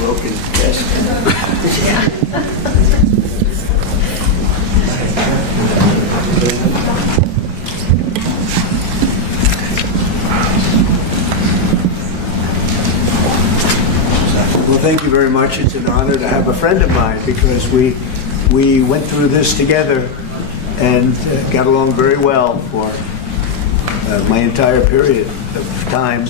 broken desk. Well, thank you very much. It's an honor to have a friend of mine because we went through this together and got along very well for my entire period of time.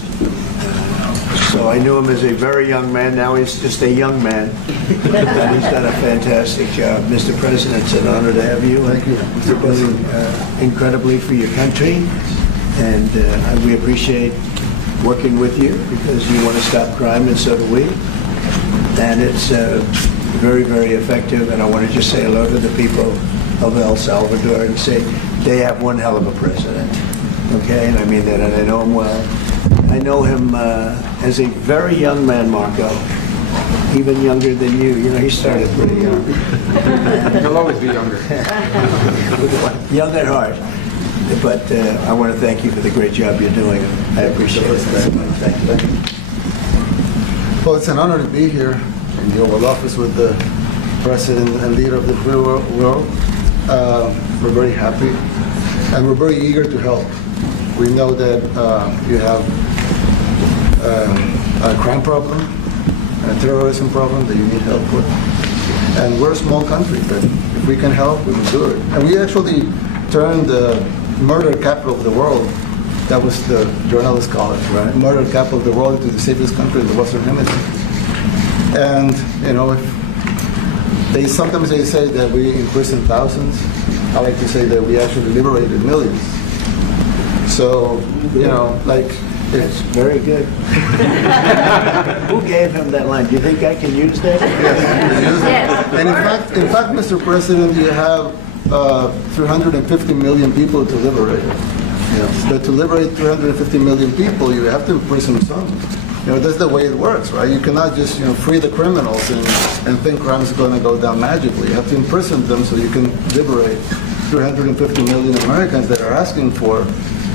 So I knew him as a very young man. Now he's just a young man. And he's done a fantastic job. Mr. President, it's an honor to have you. Thank you, Mr. President. Incredibly for your country. And we appreciate working with you because you want to stop crime, and so do we. And it's very, very effective. And I want to just say hello to the people of El Salvador and say they have one hell of a president. Okay, and I mean that, and I know him well. I know him as a very young man, Marco, even younger than you. You know, he started pretty young. He'll always be younger. Young at heart. But I want to thank you for the great job you're doing. I appreciate it very much. Thank you. Well, it's an honor to be here in the Oval Office with the President and leader of the free world. We're very happy, and we're very eager to help. We know that you have a crime problem, a terrorism problem that you need help with. And we're a small country, but if we can help, we will do it. And we actually turned the murder capital of the world, that was the journalists call it, right? Murder capital of the world, into the safest country in the Western Hemisphere. And, you know, sometimes they say that we imprison thousands. I like to say that we actually liberated millions. So, you know, like... It's very good. Who gave him that line? Do you think I can use that? Yes. And in fact, Mr. President, you have 350 million people to liberate. Yes. But to liberate 350 million people, you have to imprison some. You know, that's the way it works, right? You cannot just, free the criminals and think crime is going to go down magically. You have to imprison them so you can liberate 350 million Americans that are asking for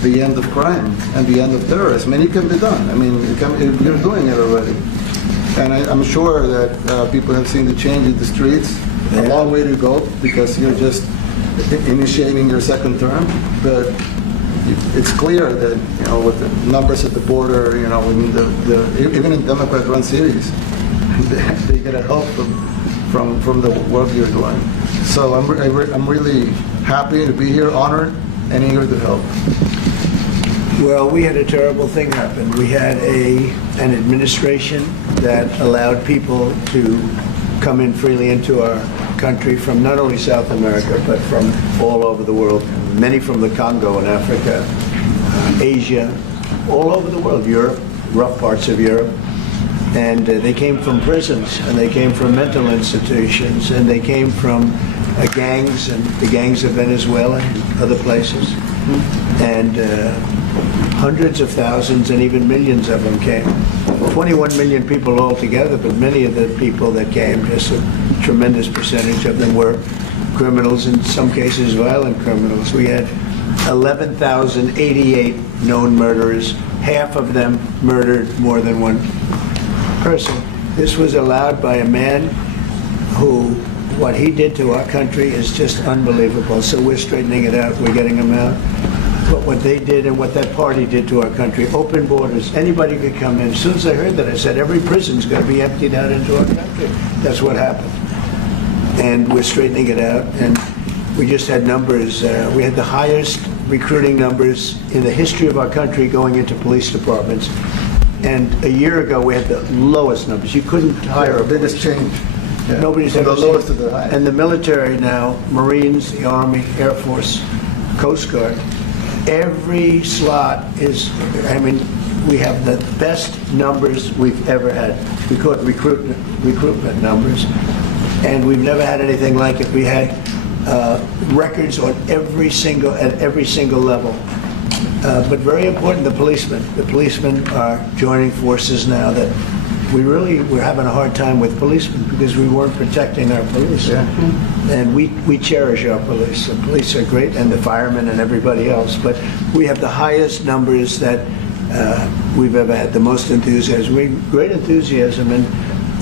the end of crime and the end of terrorism. And it can be done. I mean, you're doing it already. And I'm sure that people have seen the change in the streets. A long way to go because you're just initiating your second term. But it's clear that, with the numbers at the border, even in Democrat-run cities, they get a help from the work you're doing. So I'm really happy to be here, honored, and eager to help. Well, we had a terrible thing happen. We had an administration that allowed people to come in freely into our country from not only South America, but from all over the world, many from the Congo in Africa, Asia, all over the world, Europe, rough parts of Europe. And they came from prisons, and they came from mental institutions, and they came from gangs, and the gangs of Venezuela and other places. And hundreds of thousands and even millions of them came. 21 million people altogether, but many of the people that came, just a tremendous percentage of them were criminals, in some cases violent criminals. We had 11,088 known murderers. Half of them murdered more than one person. This was allowed by a man who, what he did to our country is just unbelievable. So we're straightening it out. We're getting him out. But what they did and what that party did to our country, open borders, anybody could come in. As soon as I heard that, I said, every prison's going to be emptied out into our country. That's what happened. And we're straightening it out. And we just had numbers. We had the highest recruiting numbers in the history of our country going into police departments. And a year ago, we had the lowest numbers. You couldn't hire a biggest change. Yeah. Nobody's ever the lowest to the highest. And the military now, Marines, the Army, Air Force, Coast Guard, every slot is, we have the best numbers we've ever had. We call it recruitment numbers. And we've never had anything like it. We had records on at every single level. But very important, the policemen. The policemen are joining forces now that we're having a hard time with policemen because we weren't protecting our police. Yeah. And we cherish our police. The police are great, and the firemen and everybody else. But we have the highest numbers that we've ever had, the most enthusiasm. Great enthusiasm. And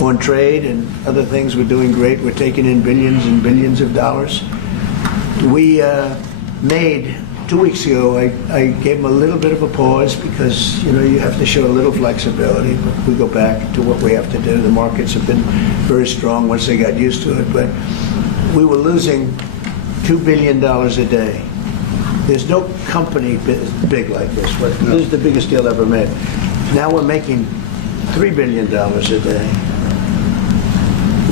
on trade and other things, we're doing great. We're taking in billions and billions of dollars. We made, 2 weeks ago, I gave them a little bit of a pause because, you have to show a little flexibility. We go back to what we have to do. The markets have been very strong once they got used to it, but we were losing $2 billion a day. There's no company big like this, but this is the biggest deal ever made. Now we're making $3 billion a day.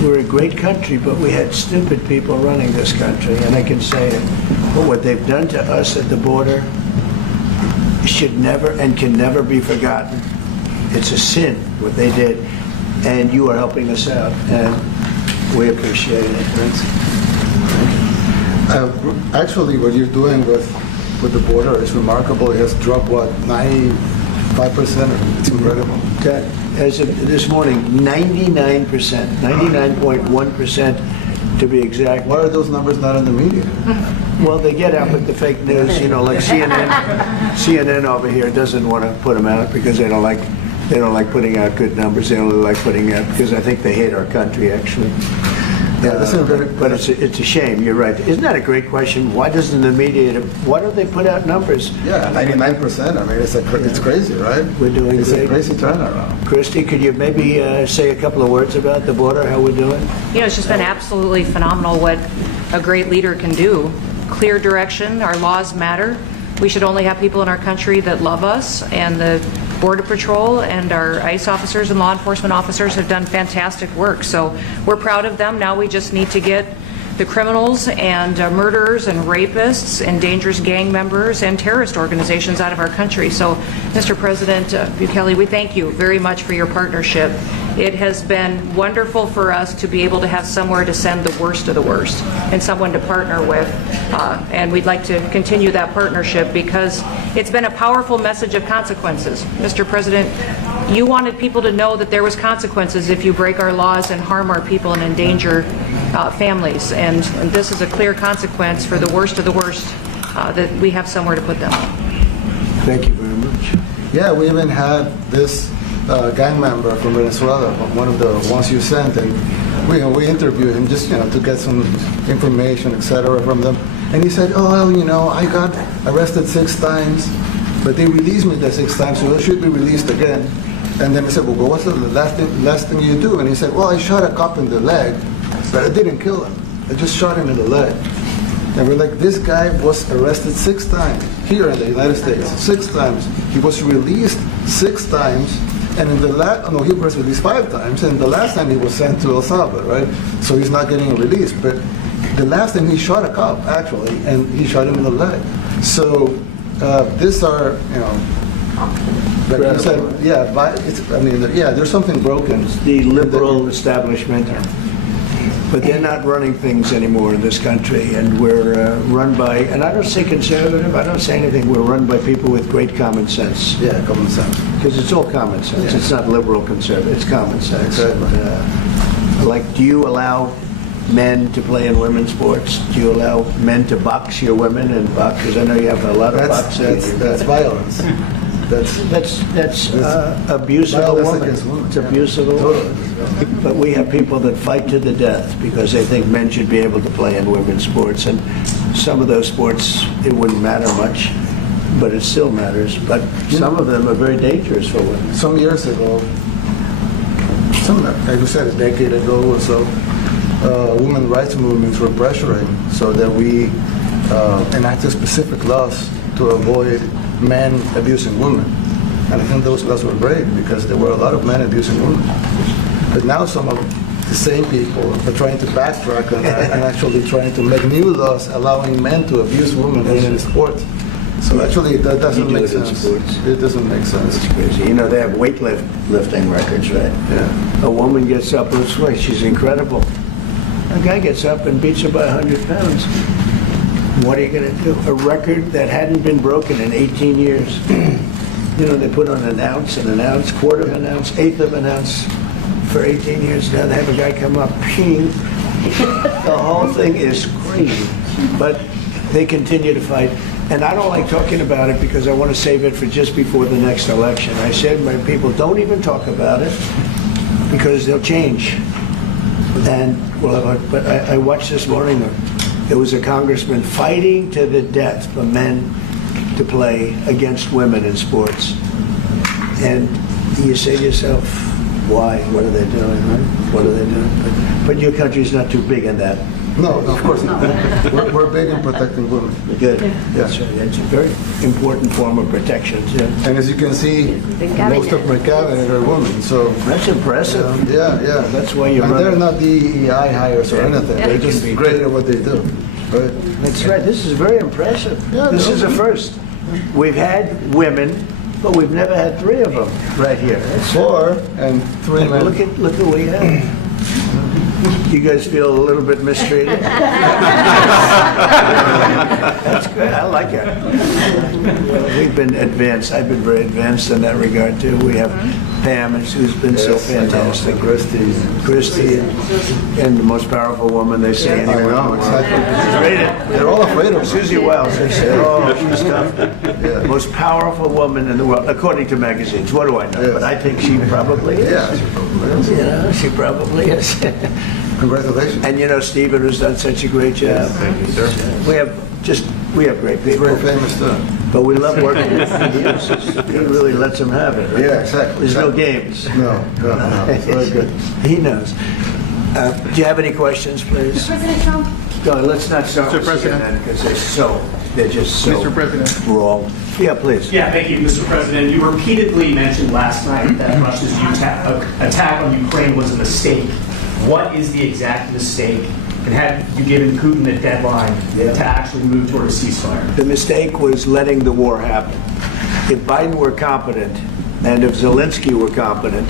We're a great country, but we had stupid people running this country, and I can say it. But what they've done to us at the border should never and can never be forgotten. It's a sin, what they did, and you are helping us out, and we appreciate it. Actually, what you're doing with the border is remarkable. It has dropped, 95%? It's incredible. Okay. As of this morning, 99%, 99.1% to be exact. Why are those numbers not in the media? Well, they get out with the fake news, like CNN over here doesn't want to put them out because they don't like putting out good numbers. They only like putting out because I think they hate our country, actually. Yeah, but it's a shame. You're right. Isn't that a great question? Why doesn't the media? Why don't they put out numbers? Yeah, 99%. I mean, it's crazy, right? We're doing It's great. a crazy turnaround. Christy, could you maybe say a couple of words about the border? How we're doing? It's just been absolutely phenomenal what a great leader can do. Clear direction. Our laws matter. We should only have people in our country that love us, and the Border Patrol and our ICE officers and law enforcement officers have done fantastic work. So we're proud of them. Now we just need to get the criminals and murderers and rapists and dangerous gang members and terrorist organizations out of our country. So, Mr. President Bukele, we thank you very much for your partnership. It has been wonderful for us to be able to have somewhere to send the worst of the worst and someone to partner with. And we'd like to continue that partnership because it's been a powerful message of consequences. Mr. President, you wanted people to know that there was consequences if you break our laws and harm our people and endanger families. And this is a clear consequence for the worst of the worst, that we have somewhere to put them. Thank you very much. Yeah, we even had this gang member from Venezuela, one of the ones you sent, and we interviewed him just to get some information, etc. from them. And he said, "Oh, well, I got arrested 6 times, but they released me the 6th time, so I should be released again." And then I said, "Well, what's the last thing you do?" And he said, "Well, I shot a cop in the leg, but I didn't kill him. I just shot him in the leg." And we're like, this guy was arrested 6 times here in the United States, 6 times. He was released 6 times, and in the he was released 5 times, and the last time he was sent to El Salvador, right? So he's not getting released. But the last time he shot a cop, actually, and he shot him in the leg. So these are, like you said, there's something broken. It's the liberal establishment. But they're not running things anymore in this country, and we're run by, and I don't say conservative, I don't say anything, we're run by people with great common sense. Yeah, common sense. Because it's all common sense. Yeah. It's not liberal conservative, it's common sense. Exactly. Do you allow men to play in women's sports? Do you allow men to box your women and box? Because I know you have a lot of boxing. That's violence. That's abuse of a violence woman. against women. It's abuse of a woman. But we have people that fight to the death because they think men should be able to play in women's sports. And some of those sports, it wouldn't matter much, but it still matters. But some of them are very dangerous for women. Some years ago, like you said, a decade ago or so, women's rights movements were pressuring so that we enacted specific laws to avoid men abusing women. And I think those laws were great because there were a lot of men abusing women. But now some of the same people are trying to backtrack on that and actually trying to make new laws allowing men to abuse women in sports. So actually that doesn't make sense. It doesn't make sense. It's crazy. They have weightlifting records, right? Yeah. A woman gets up, lifts weights, she's incredible. A guy gets up and beats her by 100 pounds. What are you going to do? A record that hadn't been broken in 18 years. They put on an ounce, quarter of an ounce, eighth of an ounce for 18 years. Now they have a guy come up, ping. The whole thing is crazy. But they continue to fight. And I don't like talking about it because I want to save it for just before the next election. I said to my people, don't even talk about it. because they'll change. And but I watched this morning, there was a congressman fighting to the death for men to play against women in sports. And you say to yourself, why? What are they doing, right? What are they doing? But your country's not too big in that. No, of course not. We're big in protecting women. Good. That's right. It's a very important form of protection, too. And as you can see, most of my cabinet are women, so. That's impressive. Yeah. That's why you're And they're running. not DEI hires or anything. They're just great at what they do. Right? That's right. This is very impressive. Yeah, This no. is a first. We've had women, but we've never had 3 of them right here. That's 4 and 3 men. Look at what we have. You guys feel a little bit mistreated? That's good. I like it. We've been advanced. I've been very advanced in that regard too. We have Pam, who's been so fantastic. Christy, and the most powerful woman they see I anywhere. know, exactly. Rated. They're all afraid of her. Susie Wells, they say, oh, she's tough. Yeah. Most powerful woman in the world, according to magazines. What do I know? Yes. But I think she probably is. Yeah, she probably is. You know, she probably is. Congratulations. And you know, Stephen has done such a great job. Thank you, sir. We have great people. Very famous too. But we love working with him. He really lets them have it. Right? Yeah, exactly. There's no games. No. It's very good. He knows. Do you have any questions, please? President Trump? No, let's not start Mr. with President. CNN because they're just so Mr. President. wrong. Yeah, please. Yeah, thank you, Mr. President. You repeatedly mentioned last night that Russia's attack on Ukraine was a mistake. What is the exact mistake? And had you given Putin a deadline to actually move toward a ceasefire? The mistake was letting the war happen. If Biden were competent, and if Zelensky were competent,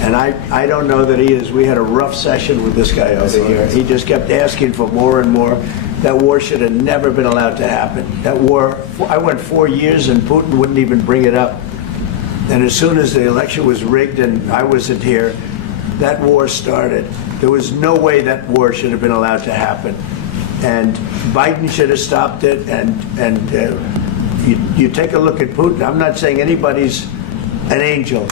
and I don't know that he is. We had a rough session with this guy over here. He just kept asking for more and more. That war should have never been allowed to happen. That war, I went 4 years and Putin wouldn't even bring it up. And as soon as the election was rigged and I wasn't here, that war started. There was no way that war should have been allowed to happen. And Biden should have stopped it. And you take a look at Putin. I'm not saying anybody's an angel,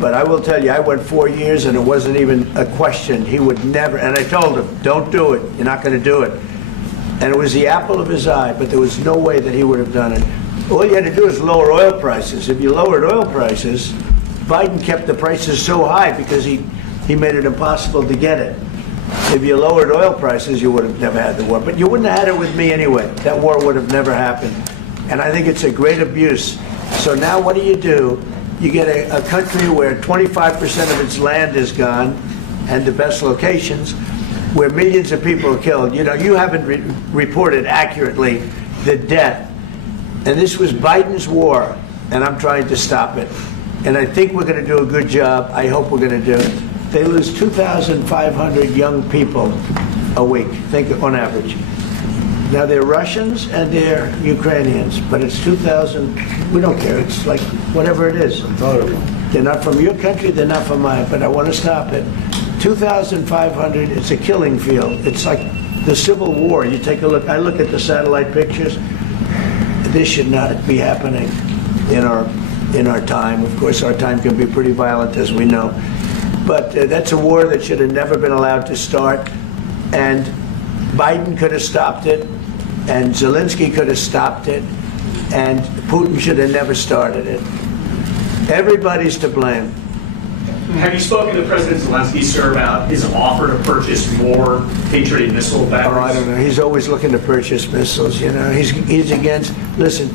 but I will tell you, I went 4 years and it wasn't even a question. He would never, and I told him, don't do it. You're not going to do it. And it was the apple of his eye, but there was no way that he would have done it. All you had to do is lower oil prices. If you lowered oil prices, Biden kept the prices so high because he made it impossible to get it. If you lowered oil prices, you would have never had the war. But you wouldn't have had it with me anyway. That war would have never happened. And I think it's a great abuse. So now what do? You get a country where 25% of its land is gone, and the best locations, where millions of people are killed. You know, you haven't reported accurately the death. And this was Biden's war, and I'm trying to stop it. And I think we're going to do a good job. I hope we're going to do it. They lose 2,500 young people a week, think on average. Now they're Russians and they're Ukrainians, but it's 2,000. We don't care. It's like whatever it is. They're not from your country. They're not from mine. But I want to stop it. 2,500. It's a killing field. It's like the Civil War. You take a look. I look at the satellite pictures. This should not be happening in our time. Of course, our time can be pretty violent, as we know. But that's a war that should have never been allowed to start. And Biden could have stopped it, and Zelensky could have stopped it, and Putin should have never started it. Everybody's to blame. Have you spoken to President Zelensky, sir, about his offer to purchase more Patriot missile batteries? Oh, I don't know. He's always looking to purchase missiles, you know. He's against, listen,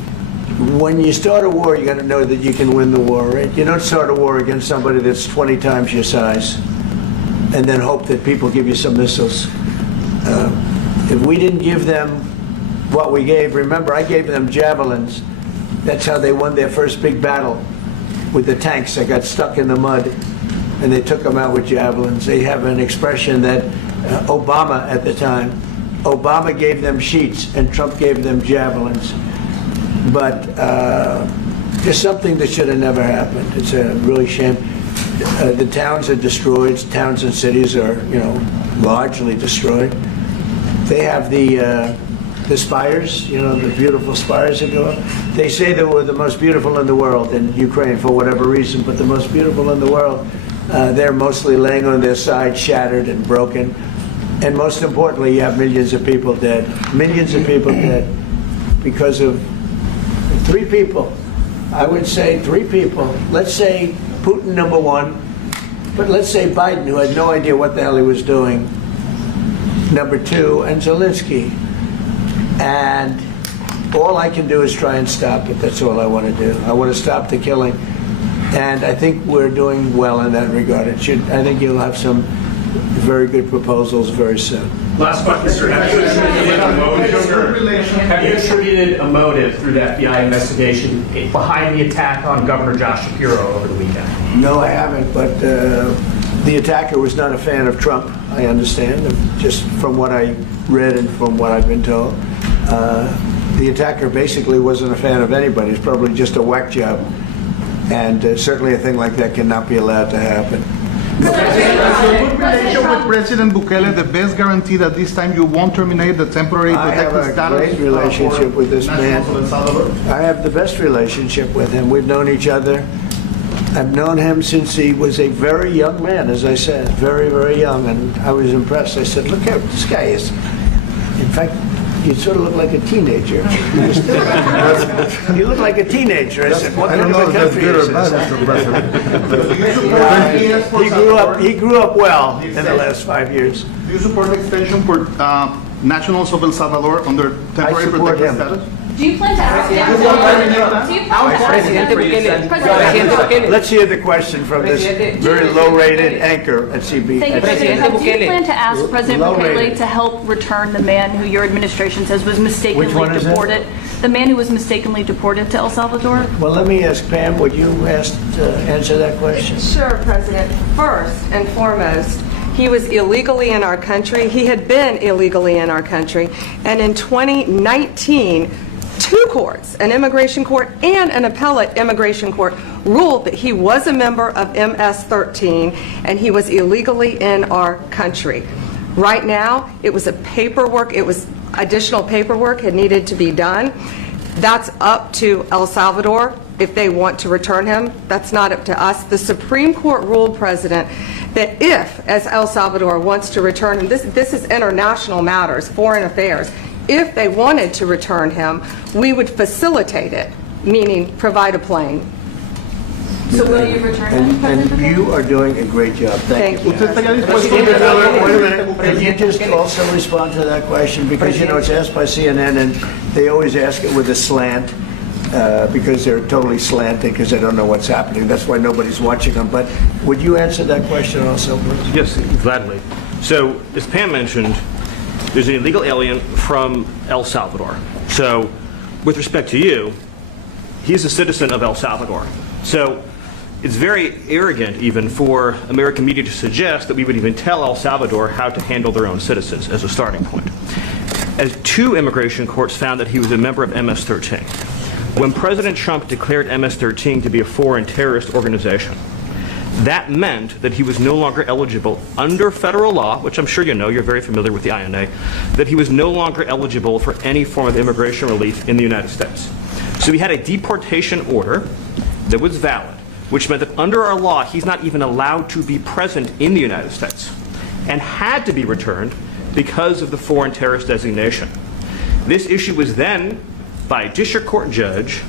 when you start a war, you got to know that you can win the war, right? You don't start a war against somebody that's 20 times your size and then hope that people give you some missiles. If we didn't give them what we gave, remember, I gave them javelins. That's how they won their first big battle with the tanks that got stuck in the mud, and they took them out with javelins. They have an expression that Obama at the time, Obama gave them sheets and Trump gave them javelins. But just something that should have never happened. It's a really shame. The towns are destroyed. Towns and cities are, you know, largely destroyed. They have the spires, you know, the beautiful spires that go up. They say they were the most beautiful in the world in Ukraine for whatever reason, but the most beautiful in the world. They're mostly laying on their side, shattered and broken. And most importantly, you have millions of people dead. Millions of people dead because of 3 people. I would say 3 people. Let's say Putin, number 1. But let's say Biden, who had no idea what the hell he was doing, number 2, and Zelensky. And all I can do is try and stop it. That's all I want to do. I want to stop the killing. And I think we're doing well in that regard. I think you'll have some very good proposals very soon. Last question, sir. Have you attributed a motive through the FBI investigation behind the attack on Governor Josh Shapiro over the weekend? No, I haven't, but the attacker was not a fan of Trump, I understand, just from what I read and from what I've been told. The attacker basically wasn't a fan of anybody. It's probably just a whack job. And certainly a thing like that cannot be allowed to happen. Good relation with President Bukele, the best guarantee that this time you won't terminate the temporary I have protected a status. great relationship with this man. I have the best relationship with him. We've known each other. I've known him since he was a very young man, as I said, very, very young, and I was impressed. I said, look how this guy is. In fact, you sort of look like a teenager. You look like a teenager. I said, what kind of a country is this? He grew up well in the last 5 years. Do you support the extension for nationals of El Salvador under temporary support protected him. status? Do you plan to ask him? Do you plan to ask him? Let's hear the question from this very low-rated anchor at CB. Thank you, President. Do you plan to ask President Low-rated. Bukele to help return the man who your administration says was mistakenly Which one is that? deported? The man who was mistakenly deported to El Salvador? Well, let me ask Pam, would you answer that question? Sure, President. First and foremost, he was illegally in our country. He had been illegally in our country. And in 2019, 2 courts, an immigration court and an appellate immigration court, ruled that he was a member of MS-13 and he was illegally in our country. Right now, it was additional paperwork had needed to be done. That's up to El Salvador if they want to return him. That's not up to us. The Supreme Court ruled, President, that if, as El Salvador wants to return him, this is international matters, foreign affairs, if they wanted to return him, we would facilitate it, meaning provide a plane. So will you return him, President And Bukele? you are doing a great job. Thank you. ¿Usted estaría Wait dispuesto a minute. Can you just also respond to that question? Because, you know, it's asked by CNN, and they always ask it with a slant, because they're totally slanted, because they don't know what's happening. That's why nobody's watching them. But would you answer that question also, please? Yes, gladly. So, as Pam mentioned, there's an illegal alien from El Salvador. So, with respect to you, he's a citizen of El Salvador. So, it's very arrogant even for American media to suggest that we would even tell El Salvador how to handle their own citizens as a starting point. As 2 immigration courts found that he was a member of MS-13. When President Trump declared MS-13 to be a foreign terrorist organization, that meant that he was no longer eligible under federal law, which I'm sure you know, you're very familiar with the INA, that he was no longer eligible for any form of immigration relief in the United States. So he had a deportation order that was valid, which meant that under our law, he's not even allowed to be present in the United States and had to be returned because of the foreign terrorist designation. This issue was then, by a district court judge,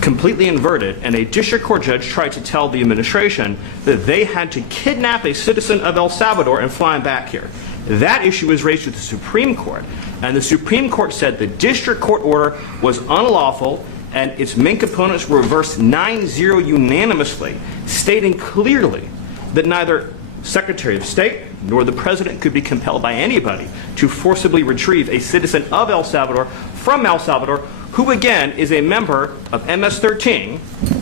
completely inverted, and a district court judge tried to tell the administration that they had to kidnap a citizen of El Salvador and fly him back here. That issue was raised with the Supreme Court, and the Supreme Court said the district court order was unlawful, and its main components reversed 9-0 unanimously, stating clearly that neither Secretary of State nor the President could be compelled by anybody to forcibly retrieve a citizen of El Salvador from El Salvador, who again is a member of MS-13,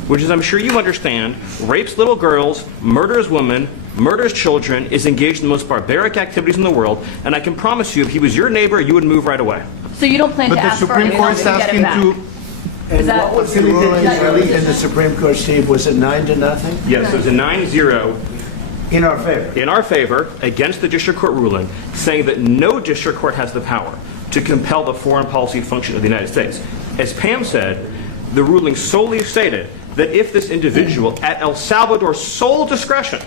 which, as I'm sure you understand, rapes little girls, murders women, murders children, is engaged in the most barbaric activities in the world, and I can promise you, if he was your neighbor, you would move right away. So you don't plan But to the ask for Supreme him Court to is get asking it back? to... And Is that- what was the ruling in the Supreme Court, Steve? Was it 9-0? Yes, it was a 9-0 In our favor? in our favor against the district court ruling, saying that no district court has the power to compel the foreign policy function of the United States. As Pam said, the ruling solely stated that if this individual, at El Salvador's sole discretion,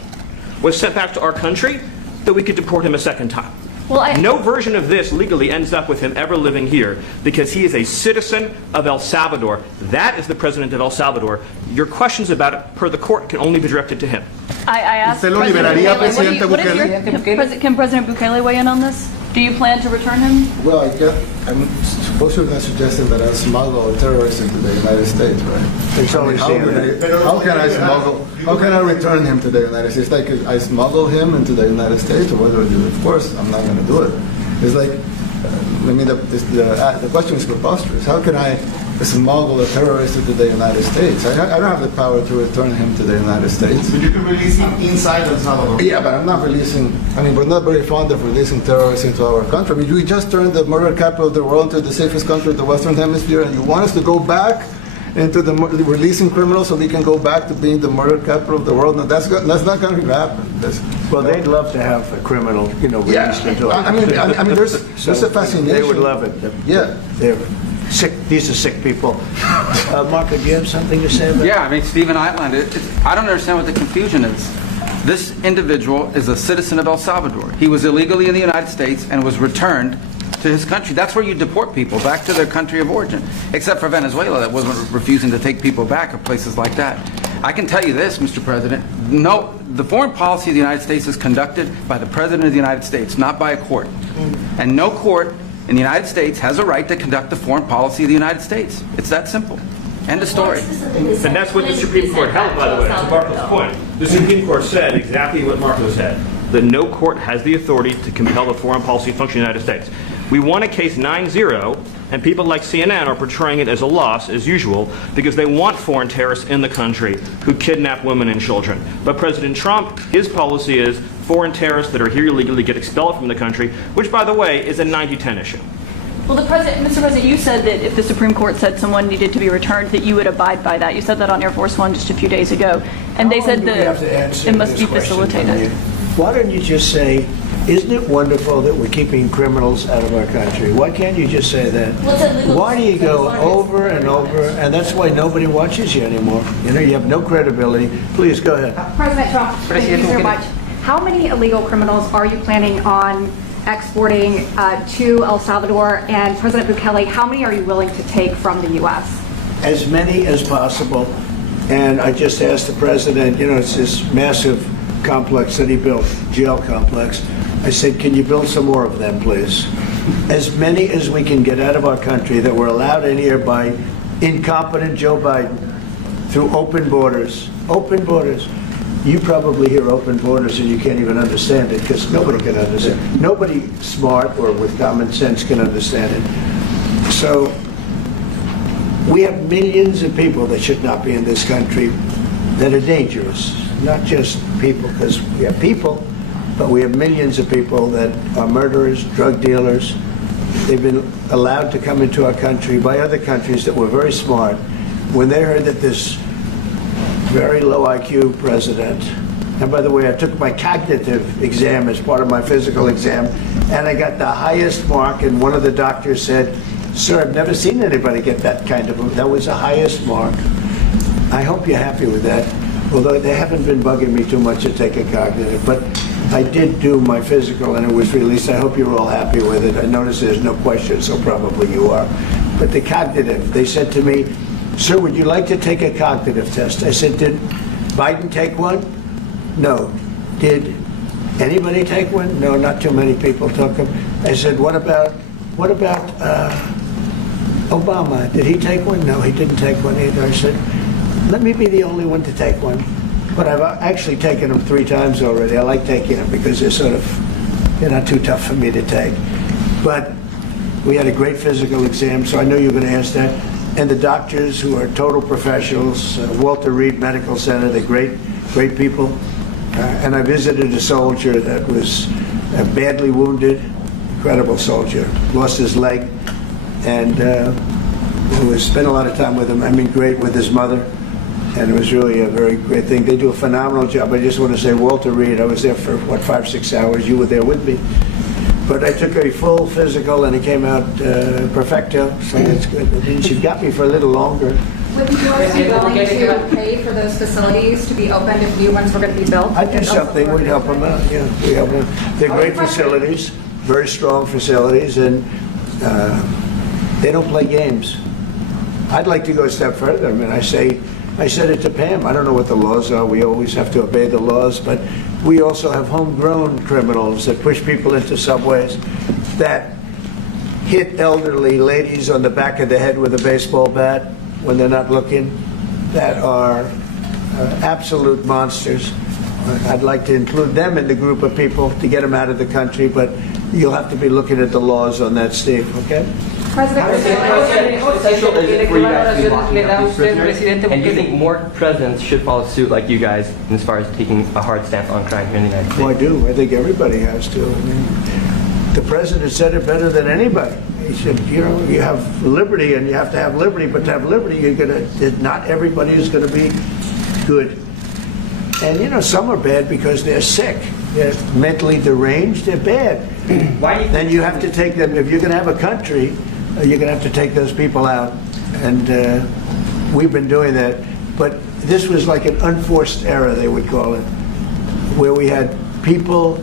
was sent back to our country, that we could deport him a second time. Well, No version of this legally ends up with him ever living here because he is a citizen of El Salvador. That is the president of El Salvador. Your questions about it, per the court, can only be directed to him. I asked ¿Usted lo President liberaría, Bukele, what is Presidente can President Bukele weigh in on this? Do you plan to return him? Well, I'm suppose you're not suggesting that I smuggle terrorists into the United States, right? It's only How CNN. can I smuggle? How can I return him to the United States? Like I smuggle him into the United States, or what do I do? Of course, I'm not going to do it. It's like, the question is preposterous. How can I smuggle a terrorist into the United States? I don't have the power to return him to the United States. But you can release him inside El Salvador. Yeah, but I'm not releasing. I mean, we're not very fond of releasing terrorists into our country. I mean, we just turned the murder capital of the world into the safest country of the Western Hemisphere, and you want us to go back into releasing criminals so we can go back to being the murder capital of the world? No, that's not going to happen. Well, they'd love to have a criminal, released into our I mean, there's a fascination. They would love it. Yeah. They're sick. These are sick people. Marco, do you have something to say about Yeah, I mean, Stephen Island, I don't understand what the confusion is. This individual is a citizen of El Salvador. He was illegally in the United States and was returned to his country. That's where you deport people, back to their country of origin. Except for Venezuela, that wasn't refusing to take people back, or places like that. I can tell you this, Mr. President, no, the foreign policy of the United States is conducted by the President of the United States, not by a court. And no court in the United States has a right to conduct the foreign policy of the United States. It's that simple. End of story. And that's what the Supreme Court held, by the way, to Marco's point. The Supreme Court said exactly what Marco said, that no court has the authority to compel the foreign policy function of the United States. We won a case 9-0, and people like CNN are portraying it as a loss, as usual, because they want foreign terrorists in the country who kidnap women and children. But President Trump, his policy is foreign terrorists that are here illegally get expelled from the country, which, by the way, is a 90-10 issue. Well, Mr. President, you said that if the Supreme Court said someone needed to be returned, that you would abide by that. You said that on Air Force One just a few days ago. And they said that it must be facilitated. Why don't you just say, isn't it wonderful that we're keeping criminals out of our country? Why can't you just say that? Why do you go over and over? And that's why nobody watches you anymore. You have no credibility. Please, go ahead. President Trump, thank you so much. How many illegal criminals are you planning on exporting to El Salvador? And President Bukele, how many are you willing to take from the U.S.? As many as possible. And I just asked the president, it's this massive complex that he built, jail complex. I said, can you build some more of them, please? As many as we can get out of our country that were allowed in here by incompetent Joe Biden through open borders. Open borders. You probably hear open borders and you can't even understand it because nobody can understand. Nobody smart or with common sense can understand it. So we have millions of people that should not be in this country that are dangerous. Not just people, because we have people, but we have millions of people that are murderers, drug dealers. They've been allowed to come into our country by other countries that were very smart. When they heard that this very low IQ president, and by the way, I took my cognitive exam as part of my physical exam, and I got the highest mark, and one of the doctors said, sir, I've never seen anybody get that kind of, that was the highest mark. I hope you're happy with that. Although they haven't been bugging me too much to take a cognitive, but I did do my physical and it was released. I hope you're all happy with it. I notice there's no question, so probably you are. But the cognitive, they said to me, sir, would you like to take a cognitive test? I said, did Biden take one? No. Did anybody take one? No, not too many people took them. I said, what about Obama? Did he take one? No, he didn't take one either. I said, let me be the only one to take one. But I've actually taken them 3 times already. I like taking them because they're not too tough for me to take. But we had a great physical exam, so I know you're going to ask that. And the doctors who are total professionals, Walter Reed Medical Center, they're great people. And I visited a soldier that was badly wounded, incredible soldier, lost his leg, and spent a lot of time with him. I mean, great with his mother. And it was really a very great thing. They do a phenomenal job. I just want to say, Walter Reed, I was there for, 5-6 hours. You were there with me. But I took a full physical, and it came out perfecto, so that's good. And she got me for a little longer. Would the U.S. be willing to pay for those facilities to be opened if new ones were going to be built? I'd do something, we'd help them out, yeah. We help them. They're great facilities, very strong facilities, and they don't play games. I'd like to go a step further. I mean, I said it to Pam, I don't know what the laws are, we always have to obey the laws, but we also have homegrown criminals that push people into subways, that hit elderly ladies on the back of the head with a baseball bat when they're not looking, that are absolute monsters. I'd like to include them in the group of people to get them out of the country, but you'll have to be looking at the laws on that, Steve, okay? President Essential is it for you guys to be locking up these prisoners? And do you think more presidents should follow suit like you guys as far as taking a hard stance on crime here in the United States? Well, I do. I think everybody has to. I mean, the president said it better than anybody. He said, you know, you have liberty and you have to have liberty, but to have liberty, you're not everybody is going to be good. And, you know, some are bad because they're sick. They're mentally deranged. They're bad. Then you have to take them. If you're going to have a country, you're going to have to take those people out. And we've been doing that. But this was like an unforced error, they would call it, where we had people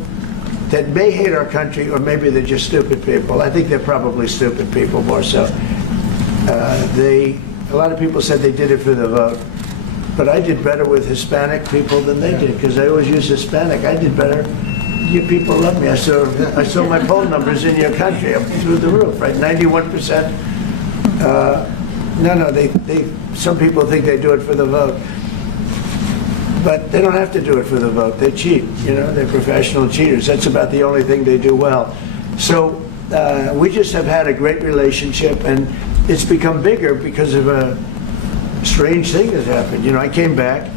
that may hate our country, or maybe they're just stupid people. I think they're probably stupid people more so. A lot of people said they did it for the vote. But I did better with Hispanic people than they did, because I always use Hispanic. I did better. You people love me. I saw my poll numbers in your country up through the roof, right? 91%. Some people think they do it for the vote. But they don't have to do it for the vote. They cheat, you know, they're professional cheaters. That's about the only thing they do well. So we just have had a great relationship, and it's become bigger because of a strange thing has happened. You know, I came back,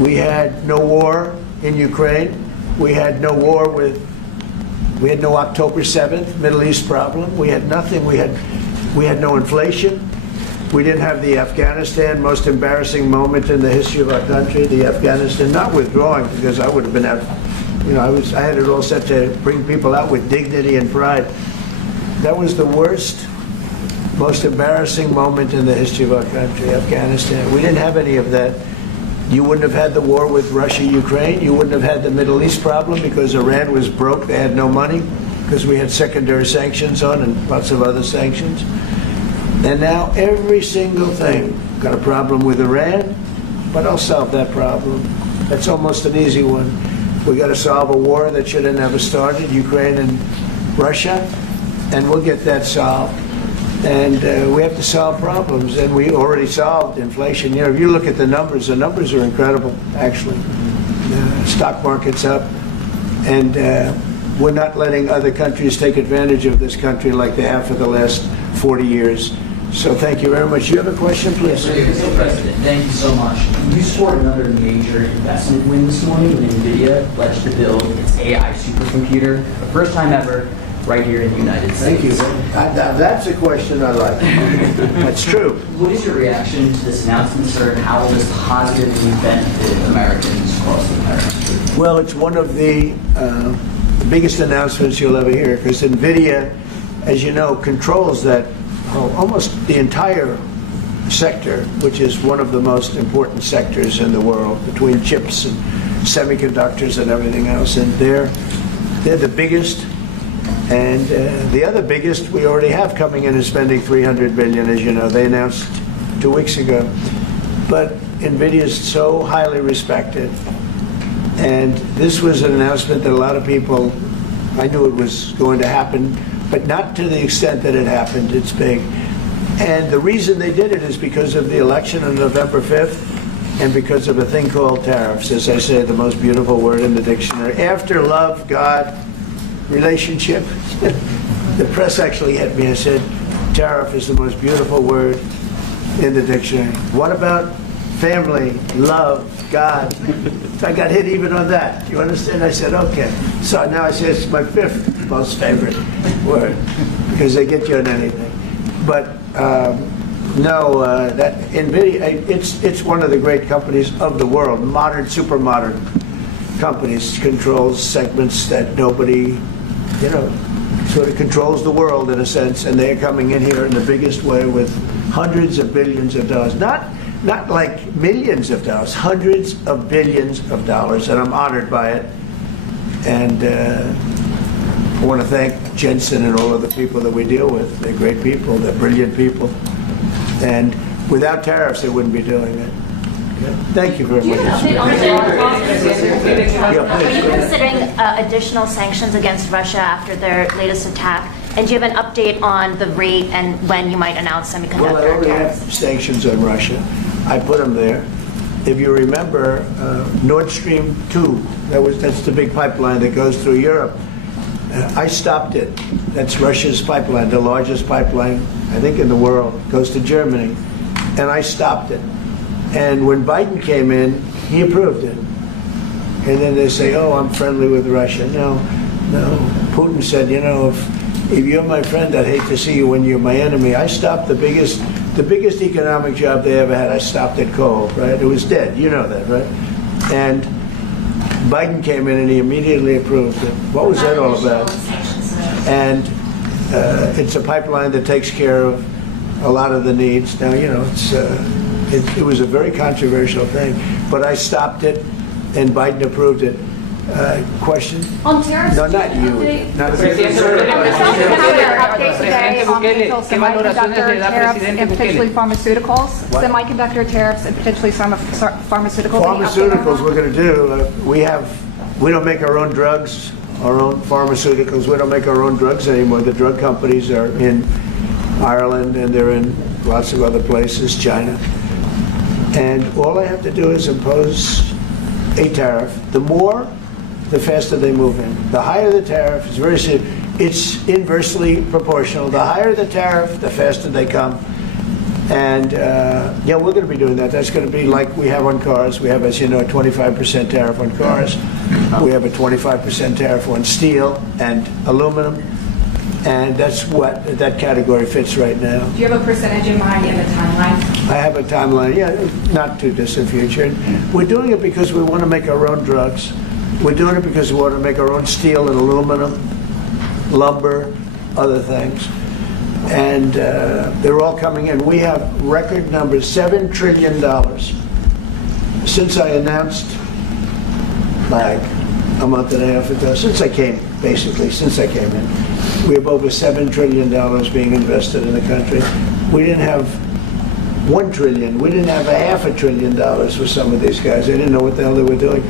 we had no war in Ukraine, we had no October 7th Middle East problem, we had nothing, we had no inflation, we didn't have the Afghanistan, most embarrassing moment in the history of our country, the Afghanistan, not withdrawing, because I would have been out, you know, I had it all set to bring people out with dignity and pride. That was the worst, most embarrassing moment in the history of our country, Afghanistan. We didn't have any of that. You wouldn't have had the war with Russia, Ukraine. You wouldn't have had the Middle East problem because Iran was broke. They had no money because we had secondary sanctions on and lots of other sanctions. And now every single thing, got a problem with Iran, but I'll solve that problem. That's almost an easy one. We got to solve a war that should have never started, Ukraine and Russia, and we'll get that solved. And we have to solve problems, and we already solved inflation. You know, if you look at the numbers are incredible, actually. The stock market's up, and we're not letting other countries take advantage of this country like they have for the last 40 years. So thank you very much. You have a question, please? Mr. President, thank you so much. You scored another major investment win this morning when NVIDIA pledged to build its AI supercomputer, the first time ever, right here in the United States. Thank you. That's a question I like. That's true. What is your reaction to this announcement, sir, and how will this positively benefit Americans across the country? Well, it's one of the biggest announcements you'll ever hear, because NVIDIA, as you know, controls that almost the entire sector, which is one of the most important sectors in the world, between chips and semiconductors and everything else. And they're the biggest. And the other biggest we already have coming in is spending $300 billion, as you know. They announced 2 weeks ago. But NVIDIA is so highly respected. And this was an announcement that a lot of people, I knew it was going to happen, but not to the extent that it happened. It's big. And the reason they did it is because of the election on November 5th and because of a thing called tariffs. As I say, the most beautiful word in the dictionary. After love, God, relationship. The press actually hit me and said, tariff is the most beautiful word in the dictionary. What about family, love, God? I got hit even on that. You understand? I said, okay. So now I say it's my 5th most favorite word, because they get you on anything. But that NVIDIA, it's one of the great companies of the world, modern, super modern companies, controls segments that nobody, you know, sort of controls the world in a sense, and they're coming in here in the biggest way with hundreds of billions of dollars, not like millions of dollars, hundreds of billions of dollars, and I'm honored by it. And I want to thank Jensen and all of the people that we deal with. They're great people, they're brilliant people. And without tariffs, they wouldn't be doing it. Okay. Thank you very much. Are you considering additional sanctions against Russia after their latest attack? And do you have an update on the rate and when you might announce semiconductor Well, I already tariffs? have sanctions on Russia. I put them there. If you remember, Nord Stream 2, that's the big pipeline that goes through Europe. I stopped it. That's Russia's pipeline, the largest pipeline, I think, in the world. Goes to Germany. And I stopped it. And when Biden came in, he approved it. And then they say, oh, I'm friendly with Russia. No. Putin said, you know, if you're my friend, I'd hate to see you when you're my enemy. I stopped the biggest economic job they ever had. I stopped it cold, right? It was dead. You know that, right? And Biden came in and he immediately approved it. What was that all about? And it's a pipeline that takes care of a lot of the needs. Now, you know, it was a very controversial thing, but I stopped it and Biden approved it. Question? On tariffs? No, not you. Not you. Update today on potential semiconductor tariffs and potentially pharmaceuticals. Semiconductor tariffs and potentially pharmaceuticals. Pharmaceuticals we're going to do. We don't make our own drugs, our own pharmaceuticals. We don't make our own drugs anymore. The drug companies are in Ireland and they're in lots of other places, China. And all I have to do is impose a tariff. The more, the faster they move in. The higher the tariff, it's very simple. It's inversely proportional. The higher the tariff, the faster they come. And yeah, we're going to be doing that. That's going to be like we have on cars. We have, as you know, a 25% tariff on cars. We have a 25% tariff on steel and aluminum. And that's what that category fits right now. Do you have a percentage in mind and a timeline? I have a timeline, yeah, not too distant future. And we're doing it because we want to make our own drugs. We're doing it because we want to make our own steel and aluminum, lumber, other things. And they're all coming in. We have record numbers, $7 trillion. Since I announced, like a month and a half ago, since I came in, we have over $7 trillion being invested in the country. We didn't have $1 trillion. We didn't have $500 billion for some of these guys. They didn't know what the hell they were doing.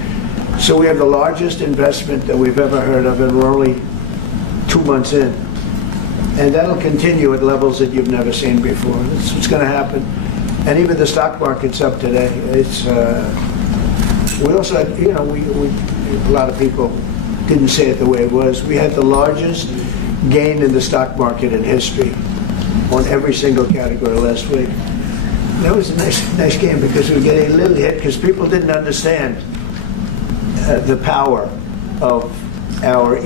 So we have the largest investment that we've ever heard of, and we're only 2 months in. And that'll continue at levels that you've never seen before. That's what's going to happen. And even the stock market's up today. It's we also had, you know, a lot of people didn't say it the way it was. We had the largest gain in the stock market in history on every single category last week. That was a nice game because we were getting a little hit because people didn't understand the power of our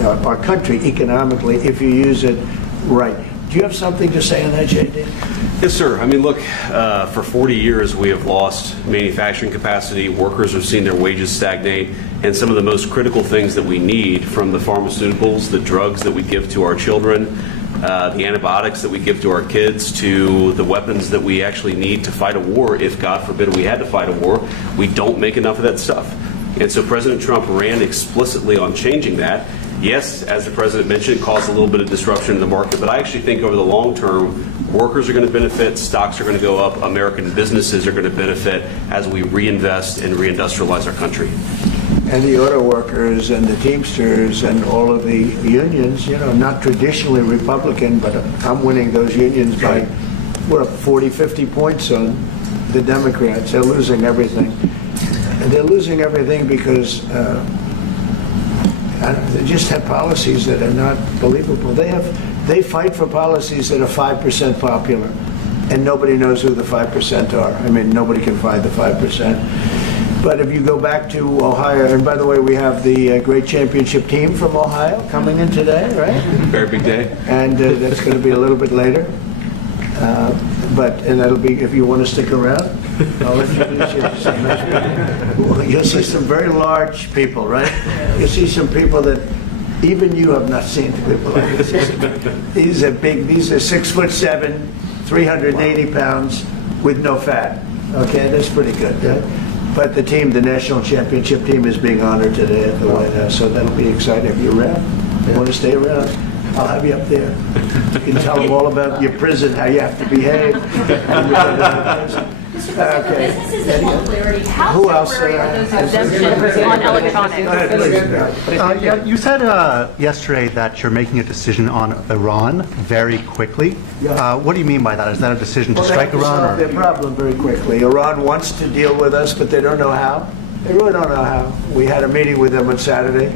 our country economically if you use it right. Do you have something to say on that, J.D.? Yes, sir. I mean, look, for 40 years we have lost manufacturing capacity. Workers have seen their wages stagnate, and some of the most critical things that we need, from the pharmaceuticals, the drugs that we give to our children, the antibiotics that we give to our kids, to the weapons that we actually need to fight a war, if God forbid we had to fight a war, we don't make enough of that stuff. And so President Trump ran explicitly on changing that. Yes, as the president mentioned, it caused a little bit of disruption in the market, but I actually think over the long term, workers are going to benefit, stocks are going to go up, American businesses are going to benefit as we reinvest and reindustrialize our country. And the auto workers and the Teamsters and all of the unions, you know, not traditionally Republican, but I'm winning those unions by, we're up 40, 50 points on the Democrats. They're losing everything. And they're losing everything because they just have policies that are not believable. They fight for policies that are 5% popular, and nobody knows who the 5% are. I mean, nobody can find the 5%. But if you go back to Ohio, and by the way, we have the great championship team from Ohio coming in today, right? Very big day. And that's going to be a little bit later. And that'll be, if you want to stick around, I'll introduce you to some nice people. You'll see some very large people, right? You'll see some people that Even you have not seen people like this. These are big. These are 6'7", 380 pounds with no fat. Okay, that's pretty good. Yeah? But the team, the national championship team, is being honored today at the White House, so that'll be exciting. If you're around, you want to stay around, I'll have you up there. You can tell them all about your prison, how you have to behave. Okay. Who else? Exemptions on electronics. You said yesterday that you're making a decision on Iran very quickly. What do you mean by that? Is that a decision to strike Iran? Solve their problem very quickly. Iran wants to deal with us, but they don't know how. They really don't know how. We had a meeting with them on Saturday.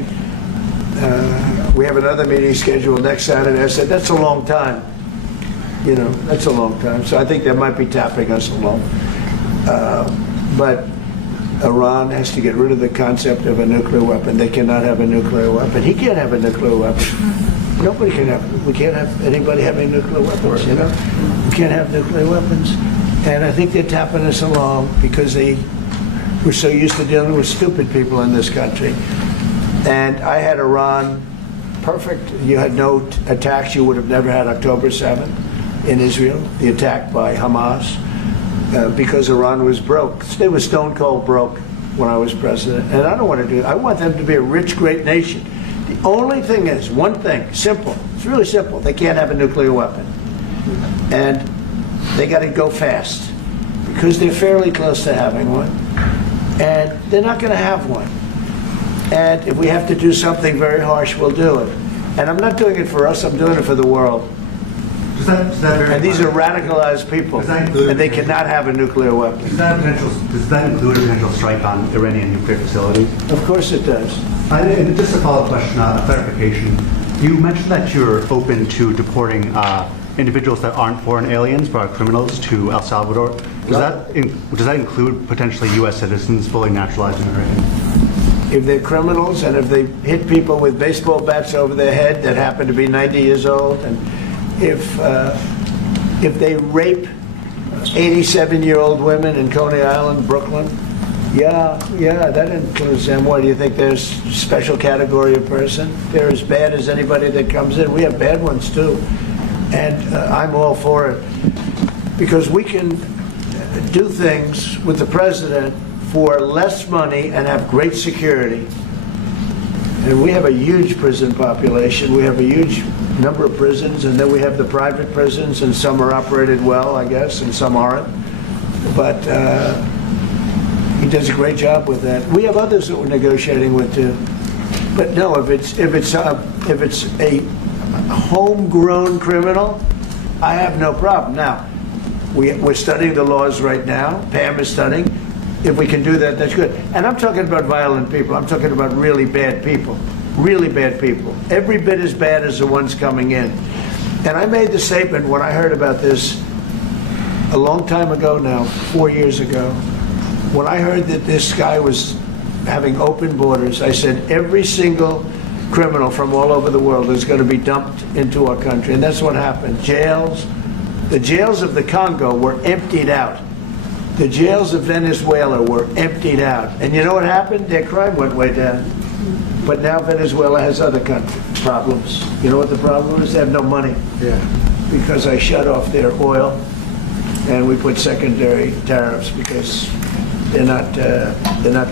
We have another meeting scheduled next Saturday. I said, that's a long time. You know, that's a long time. So I think they might be tapping us along. But Iran has to get rid of the concept of a nuclear weapon. They cannot have a nuclear weapon. He can't have a nuclear weapon. Nobody can have. We can't have anybody having nuclear weapons. You know, we can't have nuclear weapons. And I think they're tapping us along because we're so used to dealing with stupid people in this country. And I had Iran perfect. You had no attacks. You would have never had October 7th in Israel, the attack by Hamas. Because Iran was broke. They were stone cold broke when I was president. And I don't want to do it. I want them to be a rich, great nation. The only thing is, one thing, simple. It's really simple. They can't have a nuclear weapon. And they got to go fast. Because they're fairly close to having one. And they're not going to have one. And if we have to do something very harsh, we'll do it. And I'm not doing it for us. I'm doing it for the world. And these are radicalized people, and they cannot have a nuclear weapon. Does that include a potential strike on Iranian nuclear facilities? Of course it does. And just a follow-up question, a clarification. You mentioned that you're open to deporting individuals that aren't foreign aliens but are criminals to El Salvador. Does that include potentially U.S. citizens fully naturalized Americans? If they're criminals and if they hit people with baseball bats over their head that happen to be 90 years old, and if they rape 87-year-old women in Coney Island, Brooklyn, yeah, that includes them. What do you think? There's a special category of person? They're as bad as anybody that comes in. We have bad ones too, and I'm all for it because we can do things with the president for less money and have great security. And we have a huge prison population. We have a huge number of prisons, and then we have the private prisons, and some are operated well, I guess, and some aren't. But he does a great job with that. We have others that we're negotiating with too. But no, if it's a homegrown criminal, I have no problem. Now, we're studying the laws right now. Pam is studying. If we can do that, that's good. And I'm talking about violent people. I'm talking about really bad people. Really bad people. Every bit as bad as the ones coming in. And I made the statement when I heard about this a long time ago now, 4 years ago. When I heard that this guy was having open borders, I said every single criminal from all over the world is going to be dumped into our country. And that's what happened. The jails of the Congo were emptied out. The jails of Venezuela were emptied out. And you know what happened? Their crime went way down. But now Venezuela has other problems. You know what the problem is? They have no money. Yeah. Because I shut off their oil, and we put secondary tariffs because they're not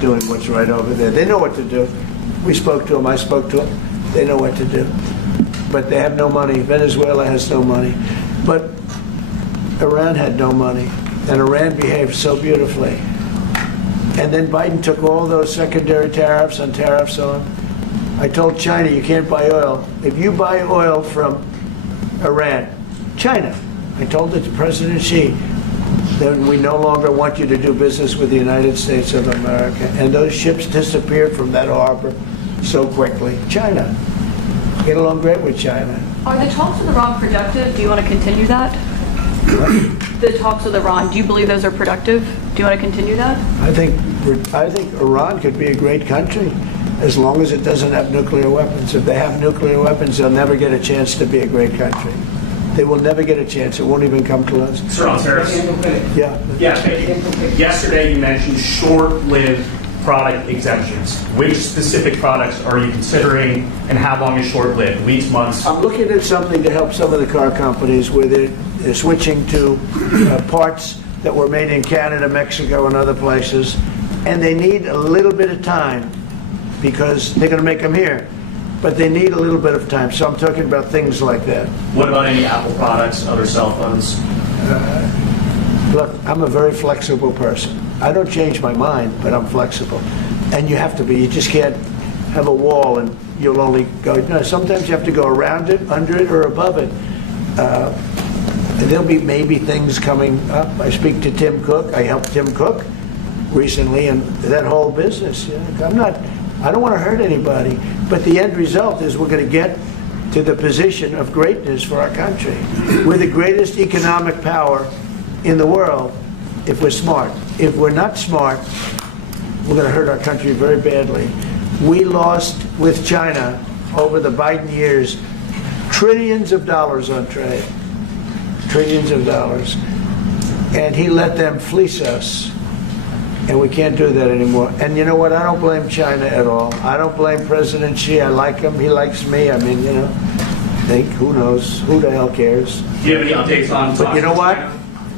doing what's right over there. They know what to do. We spoke to them. I spoke to them. They know what to do. But they have no money. Venezuela has no money. But Iran had no money. And Iran behaved so beautifully. And then Biden took all those secondary tariffs and tariffs on. I told China, you can't buy oil. If you buy oil from Iran, China, I told it to President Xi, then we no longer want you to do business with the United States of America. And those ships disappeared from that harbor so quickly. China. Get along great with China. Are the talks with Iran productive? Do you want to continue that? The talks with Iran, do you believe those are productive? Do you want to continue that? I think Iran could be a great country as long as it doesn't have nuclear weapons. If they have nuclear weapons, they'll never get a chance to be a great country. They will never get a chance. It won't even come close. Sir, on tariffs. Yeah. Yeah, thank you. Yesterday you mentioned short-lived product exemptions. Which specific products are you considering, and how long is short-lived? Weeks, months? I'm looking at something to help some of the car companies where they're switching to parts that were made in Canada, Mexico, and other places, and they need a little bit of time because they're going to make them here, but they need a little bit of time. So I'm talking about things like that. What about any Apple products, other cell phones? Look, I'm a very flexible person. I don't change my mind, but I'm flexible. And you have to be. You just can't have a wall and you'll only go. No, sometimes you have to go around it, under it, or above it. There'll be maybe things coming up. I speak to Tim Cook. I helped Tim Cook recently, and that whole business. I don't want to hurt anybody, but the end result is we're going to get to the position of greatness for our country. We're the greatest economic power in the world if we're smart. If we're not smart, we're going to hurt our country very badly. We lost with China over the Biden years trillions of dollars on trade. Trillions of dollars. And he let them fleece us. And we can't do that anymore. And you know what? I don't blame China at all. I don't blame President Xi. I like him. He likes me. I mean, you know, who knows? Who the hell cares? Do you have any updates on talks? But you know with what? China?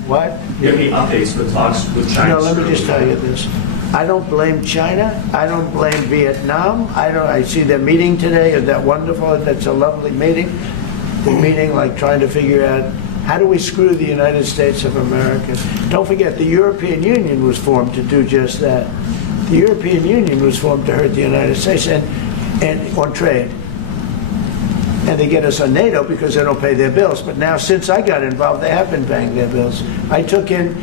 What? Do you have any updates with talks with China? No, let me just tell you this. I don't blame China. I don't blame Vietnam. I see their meeting today. Is that wonderful? That's a lovely meeting. They're meeting, like trying to figure out how do we screw the United States of America. Don't forget, the European Union was formed to do just that. The European Union was formed to hurt the United States and on trade. And they get us on NATO because they don't pay their bills. But now, since I got involved, they have been paying their bills. I took in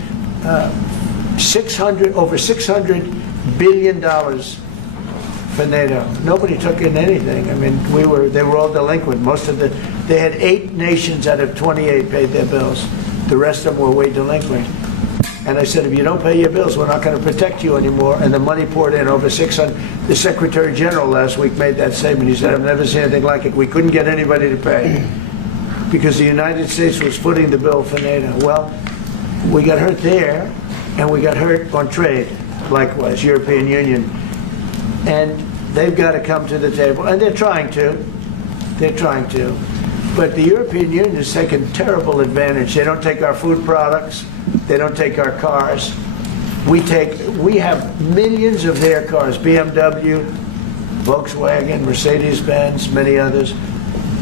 over $600 billion for NATO. Nobody took in anything. I mean, they were all delinquent. They had 8 nations out of 28 paid their bills. The rest of them were way delinquent. And I said, if you don't pay your bills, we're not going to protect you anymore. And the money poured in over 600. The Secretary General last week made that statement. He said, I've never seen anything like it. We couldn't get anybody to pay because the United States was footing the bill for NATO. Well, we got hurt there, and we got hurt on trade, likewise, European Union. And they've got to come to the table, and they're trying to. They're trying to. But the European Union has taken terrible advantage. They don't take our food products. They don't take our cars. We have millions of their cars, BMW, Volkswagen, Mercedes-Benz, many others.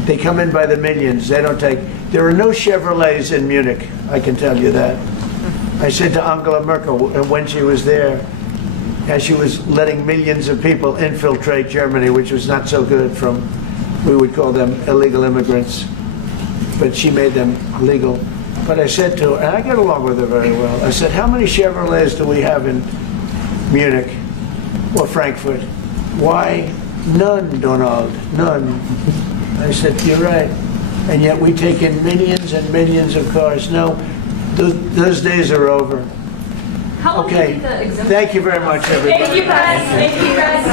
They come in by the millions. They don't take. There are no Chevrolets in Munich, I can tell you that. I said to Angela Merkel when she was there, as she was letting millions of people infiltrate Germany, which was not so good from, we would call them illegal immigrants, but she made them legal. But I said to her, and I get along with her very well, I said, how many Chevrolets do we have in Munich or Frankfurt? Why, none, Donald, none. I said, you're right. And yet we take in millions and millions of cars. No, those days are over. How long do you think the exemption? Thank you very much, everybody. Thank you, guys. Thank you, guys.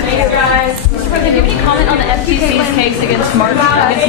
Thanks, guys. Mr. President, do you have any comment on the FTC's case against Mark?